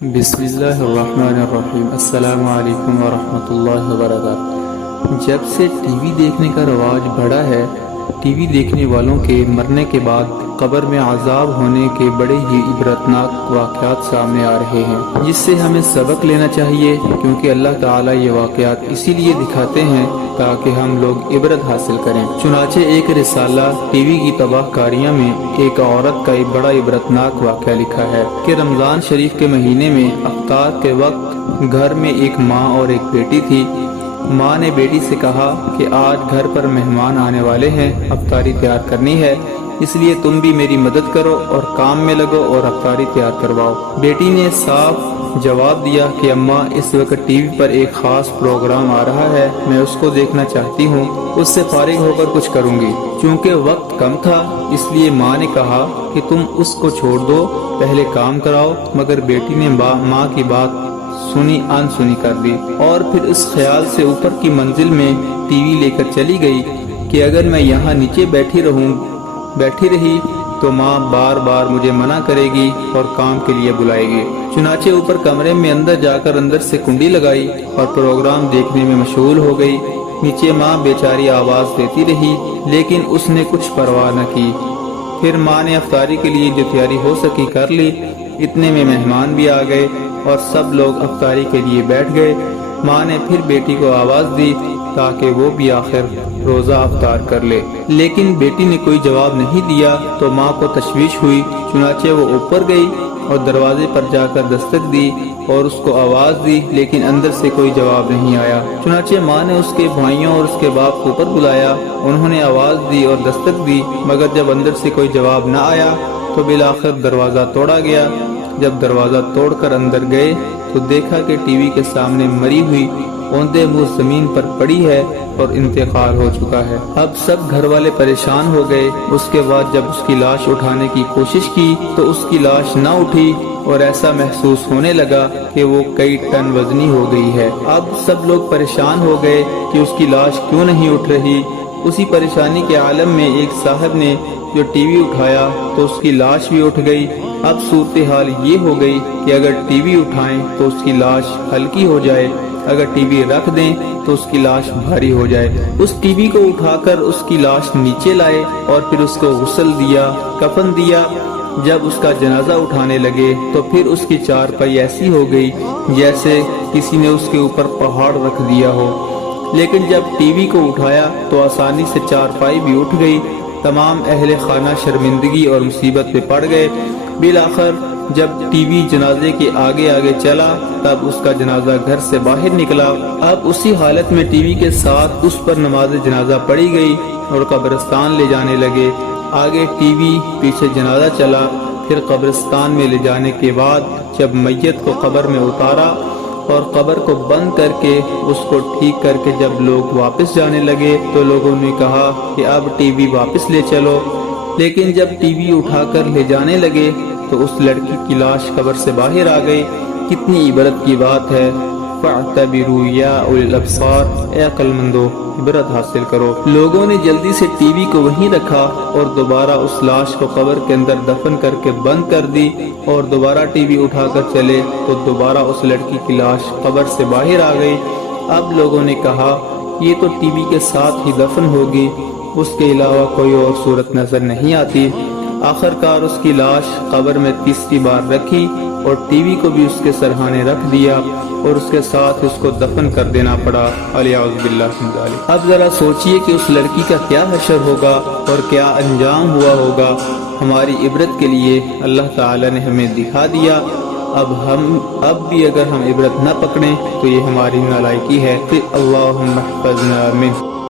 بسم اللہ الرحمن الرحیم۔ السلام علیکم ورحمۃ اللہ وبرکاتہ۔ جب سے ٹی وی دیکھنے کا رواج بڑھا ہے، ٹی وی دیکھنے والوں کے مرنے کے بعد قبر میں عذاب ہونے کے بڑے ہی عبرتناک واقعات سامنے آ رہے ہیں، جس سے ہمیں سبق لینا چاہیے، کیونکہ اللہ تعالیٰ یہ واقعات اسی لیے دکھاتے ہیں تاکہ ہم لوگ عبرت حاصل کریں۔ چنانچہ ایک رسالہ ٹی وی کی تباہ کاریاں میں ایک عورت کا ایک بڑا عبرتناک واقعہ لکھا ہے کہ رمضان شریف کے مہینے میں افطار کے وقت گھر میں ایک ماں اور ایک بیٹی تھی۔ ماں نے بیٹی سے کہا کہ آج گھر پر مہمان آنے والے ہیں، افطاری تیار کرنی ہے، اس لیے تم بھی میری مدد کرو اور کام میں لگو اور افطاری تیار کرواؤ۔ بیٹی نے صاف جواب دیا کہ اماں، اس وقت ٹی وی پر ایک خاص پروگرام آ رہا ہے، میں اس کو دیکھنا چاہتی ہوں، اس سے فارغ ہو کر کچھ کروں گی۔ چونکہ وقت کم تھا، اس لیے ماں نے کہا کہ تم اس کو چھوڑ دو، پہلے کام کراؤ، مگر بیٹی نے ماں کی بات سنی انسنی کر دی اور پھر اس خیال سے اوپر کی منزل میں ٹی وی لے کر چلی گئی کہ اگر میں یہاں نیچے بیٹھی رہی تو ماں بار بار مجھے منع کرے گی اور کام کے لیے بلائے گی۔ چنانچہ اوپر کمرے میں اندر جا کر اندر سے کنڈی لگائی اور پروگرام دیکھنے میں مشغول ہو گئی۔ نیچے ماں بیچاری آواز دیتی رہی، لیکن اس نے کچھ پرواہ نہ کی۔ پھر ماں نے افطاری کے لیے جو تیاری ہو سکی کر لی۔ اتنے میں مہمان بھی آ گئے اور سب لوگ افطاری کے لیے بیٹھ گئے۔ ماں نے پھر بیٹی کو آواز دی تاکہ وہ بھی آخر روزہ افطار کر لے، لیکن بیٹی نے کوئی جواب نہیں دیا تو ماں کو تشویش ہوئی۔ چنانچہ وہ اوپر گئی اور دروازے پر جا کر دستک دی اور اس کو آواز دی، لیکن اندر سے کوئی جواب نہیں آیا۔ چنانچہ ماں نے اس کے بھائیوں اور اس کے باپ کو اوپر بلایا، انہوں نے آواز دی اور دستک دی، مگر جب اندر سے کوئی جواب نہ آیا تو بالآخر دروازہ توڑا گیا۔ جب دروازہ توڑ کر اندر گئے تو دیکھا کہ ٹی وی کے سامنے مری ہوئی اوندے منہ زمین پر پڑی ہے اور انتقال ہو چکا ہے۔ اب سب گھر والے پریشان ہو گئے۔ اس کے بعد جب اس کی لاش اٹھانے کی کوشش کی تو اس کی لاش نہ اٹھی اور ایسا محسوس ہونے لگا کہ وہ کئی ٹن وزنی ہو گئی ہے۔ اب سب لوگ پریشان ہو گئے کہ اس کی لاش کیوں نہیں اٹھ رہی۔ اسی پریشانی کے عالم میں ایک صاحب نے جو ٹی وی اٹھایا تو اس کی لاش بھی اٹھ گئی۔ اب صورتحال یہ ہو گئی کہ اگر ٹی وی اٹھائیں تو اس کی لاش ہلکی ہو جائے، اگر ٹی وی رکھ دیں تو اس کی لاش بھاری ہو جائے۔ اس ٹی وی کو اٹھا کر اس کی لاش نیچے لائے اور پھر اس کو غسل دیا، کفن دیا۔ جب اس کا جنازہ اٹھانے لگے تو پھر اس کی چارپائی ایسی ہو گئی جیسے کسی نے اس کے اوپر پہاڑ رکھ دیا ہو، لیکن جب ٹی وی کو اٹھایا تو آسانی سے چارپائی بھی اٹھ گئی۔ تمام اہل خانہ شرمندگی اور مصیبت پہ پڑ گئے۔ بالآخر جب ٹی وی جنازے کے آگے آگے چلا تب اس کا جنازہ گھر سے باہر نکلا۔ اب اسی حالت میں ٹی وی کے ساتھ اس پر نماز جنازہ پڑھی گئی اور قبرستان لے جانے لگے۔ آگے ٹی وی، پیچھے جنازہ چلا۔ پھر قبرستان میں لے جانے کے بعد جب میت کو قبر میں اتارا اور قبر کو بند کر کے اس کو ٹھیک کر کے جب لوگ واپس جانے لگے تو لوگوں نے کہا کہ اب ٹی وی واپس لے چلو، لیکن جب ٹی وی اٹھا کر لے جانے لگے تو اس لڑکی کی لاش قبر سے باہر آ گئی۔ کتنی عبرت کی بات ہے۔ فاعتبروا یا اولی الابصار، اے عقل مندو، عبرت حاصل کرو۔ لوگوں نے جلدی سے ٹی وی کو وہیں رکھا اور دوبارہ اس لاش کو قبر کے اندر دفن کر کے بند کر دی اور دوبارہ ٹی وی اٹھا کر چلے تو دوبارہ اس لڑکی کی لاش قبر سے باہر آ گئی۔ اب لوگوں نے کہا یہ تو ٹی وی کے ساتھ ہی دفن ہوگی، اس کے علاوہ کوئی اور صورت نظر نہیں آتی۔ آخرکار اس کی لاش قبر میں تیسری بار رکھی اور ٹی وی کو بھی اس کے سرہانے رکھ دیا اور اس کے ساتھ اس کو دفن کر دینا پڑا۔ اعوذ باللہ من ذالک۔ اب ذرا سوچئے کہ اس لڑکی کا کیا حشر ہوگا اور کیا انجام ہوا ہوگا۔ ہماری عبرت کے لیے اللہ تعالی نے ہمیں دکھا دیا۔ اب بھی اگر ہم عبرت نہ پکڑیں تو یہ ہماری نالائکی ہے۔ اللہم احفظنا منہ۔